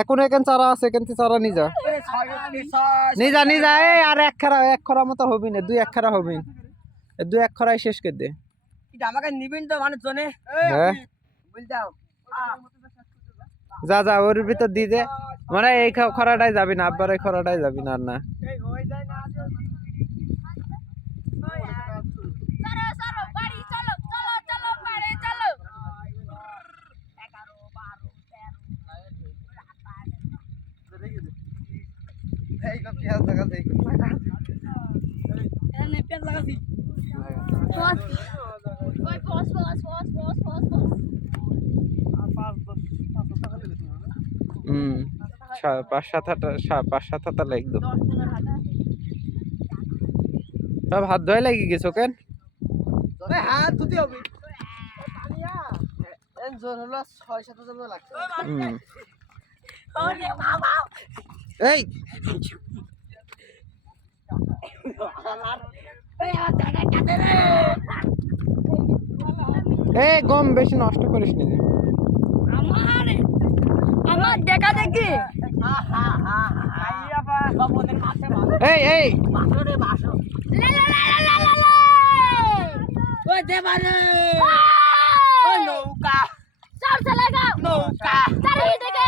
এখন এখান চারা আছে, এখান থেকে চারা নিয়ে যা এই আর এক খরা মতো হবি না, 2-1 খরা হবি, 2-1 খরাই শেষ করে দে। আমাকে নিবেন তো মানুষ জনে, হ্যাঁ যা যা ওর ভিতর দিয়ে দে, মানে এই খরাটাই যাবি না, আব্বার এই খরাটাই যাবি না। আর না হুম 5-7 হাতা একদম সব হাত ধোয়া লাগি গেছো কেন? হাত ধুতে হবে, জোর হলো 6-7 জন লাগছে। এই এই গম বেশি নষ্ট করিস নি। আমার দেখা দেখি এই এই নৌকা সব চলে যাও নৌকা চারিদিকে